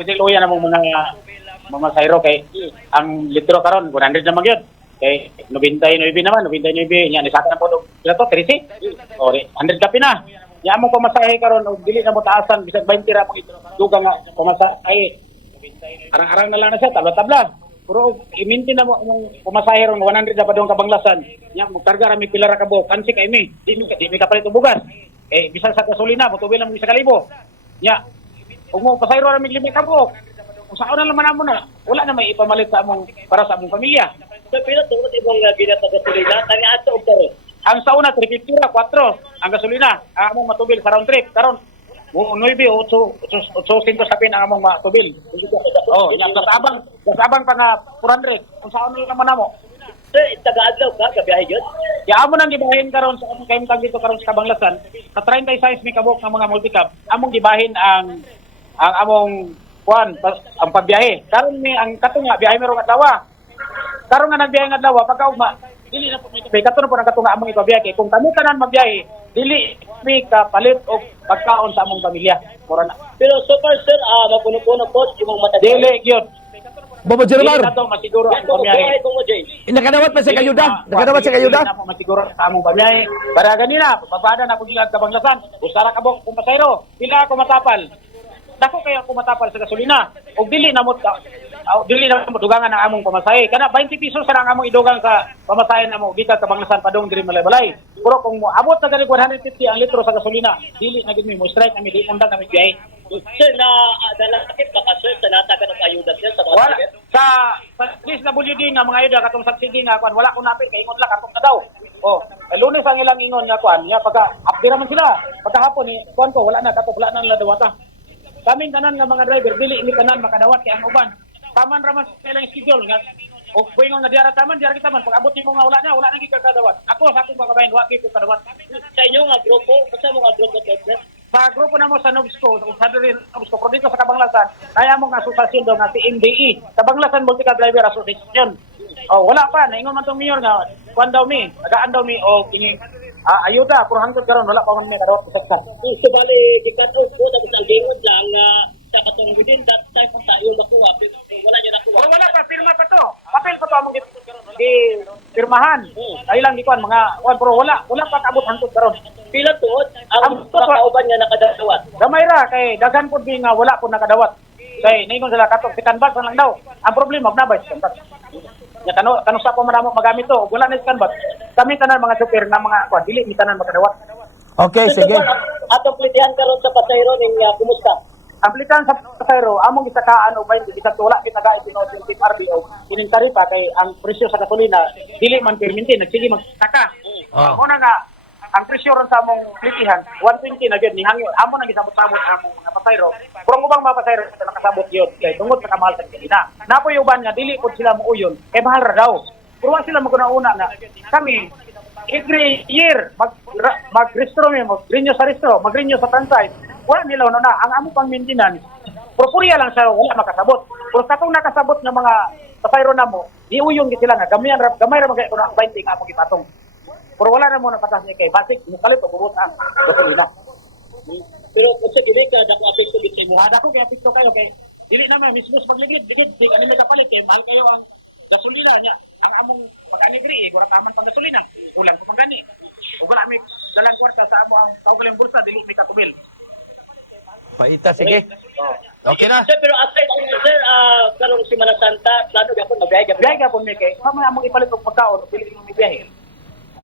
Kasi luya na mong mga sayro kay ang litro karon 100 na magyud. Kay 99 naman, 99 nya ni sa na po sila to 30. O 100 ka pina. Nya mo pamasahe karon og dili na mo taasan bisag 20 ra mo dugang nga pamasahe. Arang-arang na lang na siya, tabla-tabla. Pero i-maintain na mo ang pumasahe ron 100 na pa doon kabanglasan. Nya mo karga ra mi pila ra ka buok, kansi kay mi. Di mi kapalit og bugas. Eh bisan sa gasolina, motubil lang mi sa kalibo. Nya kung mo pasayro ra mi 5 ka buok. Kung saan na naman amo na, wala na may ipamalit sa among para sa among pamilya. So, pila tungkol ibong ginata gasolina, tani ato og karon. Ang sa una 350 ra 4 ang gasolina. Ang among matubil sa round trip karon 9 800 sapin ang among matubil. Oh, nya kasabang pa nga 400. Kung saan na naman amo. Sir, taga-adlaw ka, kabiyahe yun? Ya amo nang gibahin karon sa among kaimtang dito karon sa Kabanglasan. Sa 36 mi kabuk ng mga multicab, among gibahin ang among ang pagbiyahe. Karon mi ang katunga biyahe merong adlaw. Karon nga nagbiyahe ng adlaw pagka ugma dili na po mi katon po ang katunga among ipabiyahe. Kung kami tanan magbiyahe, dili mi ka palit og pagkaon sa among pamilya. Mura na. Pero so far, sir, mapuno-puno po imong mata. Dili gyud. Bobo Dili Jeromar, na to masiguro ang Kung pamilya. mo, Jay. nakadawat pa sa kayuda. Nakadawat sa kayuda. Dili na po masiguro sa among pamilya. Para ganina, pagbada na ko gilag Kabanglasan. Usara ka bok kung pasayro, pila ako matapal. Dako kaya ako matapal sa gasolina. Og dili na mo dugangan ang among pamasahe. Kana 20 pesos ra ang among idugang sa pamasahe namo gikan Kabanglasan padung diri Malay-Balay. Pero kung abot na gani 150 ang litro sa gasolina, dili na gid mi mo strike kami di undang kami biyahe. Sir, nalakit ba ka, sir, sa natagan ng ayuda, sir, sa mga Wala target? sa DSWD nga mga ayuda katong subsidy nga kwan wala ko napil kay ingon lang katong na daw. Oh, Lunes ang ilang ingon nga kwan, nya pagka update man sila. Pagkahapon ni kwan ko wala na katong wala nang ladawata. Kaming tanan nga mga driver dili ni tanan makadawat kay ang uban. Taman ra man sa ilang schedule nga o buingon nga diara taman pag abot nimo nga wala na gid kadawat. Ako sa akong kabayan wa gid ko kadawat. Sa inyo nga grupo, sa mga grupo, sir? Sa grupo na mo sa Nobsco, sa Nobsco, pero dito sa Kabanglasan, kaya mong asosasyon daw nga si MDE, Kabanglasan Multicab Driver Association. Oh, wala pa, naingon man tong mayor nga, kuan daw mi, nagaan daw mi, o kini, ayuda, puro hangtod karon wala pa man may kadawat sa seksan. So, bali, gikat-off po, tapos ang gingon lang sa katong within that time kung tayo nakuha, pero wala nyo nakuha. Pero wala pa, pirma pa to. Papel pa to among pirmahan. Ay lang di kuan mga kuan pero wala pa kaabot hangtod karon. Pila tuod, ang kakauban nga nakadawat. Gamay ra kay daghan pud bi nga wala pud nakadawat. Kay ningon sila katok canvas lang daw. Ang problema nabay sa canvas. Ya kano sa pa man magamit to, wala na canvas. Kami tanan mga super na mga kuan dili mi tanan makadawat. Okay, sige. Atong plitihan karon sa pasayro ning kumusta? Aplikan sa pasayro among isakaan o 20 bisag wala pinagaay pinotin tip RBO. Kining taripa kay ang presyo sa gasolina dili man perminti nagsige magtaka. Amo na nga ang presyo ron sa among plitihan 120 na gyud ni hangyo amo nang gisabot-sabot among mga pasayro. Pero ang ubang mga pasayro nakasabot gyud kay tungod sa kamahal sa gasolina. Napoy uban nga dili pud sila muuyon kay mahal ra daw. Pero wa sila maguna-una nga kami every year mag-restro mag-renew sa restro, mag-renew sa franchise. Wala nila na ang amo pang maintenance. Propurya lang sa wala makasabot. Pero katong nakasabot ng mga pasayro namo, iuyon gid sila nga gamay ra magay kuno ang 20 nga among gipatong. Pero wala na mo na patas ni kay basic mo kalit og ubos ang gasolina. Pero kung sa gili ka, dako apekto gid sa inyo. Hada ko kay apekto kayo kay dili na may mismos pagligid di ani may kapalit kay mahal kayo ang gasolina nya. Ang among pag-anigri mura taman pang gasolina. Ulan pa gani. Ug wala mi dalan kwarta sa amo ang kaugaling bulsa dili mi katubil. Paita, sige. Okay na. Sir, pero sir, karong Semana Santa, plano gyapon magbiyahe Biyahe ka po mi kay, sa mga among ipalit og pagkaon, dili mo mi biyahe.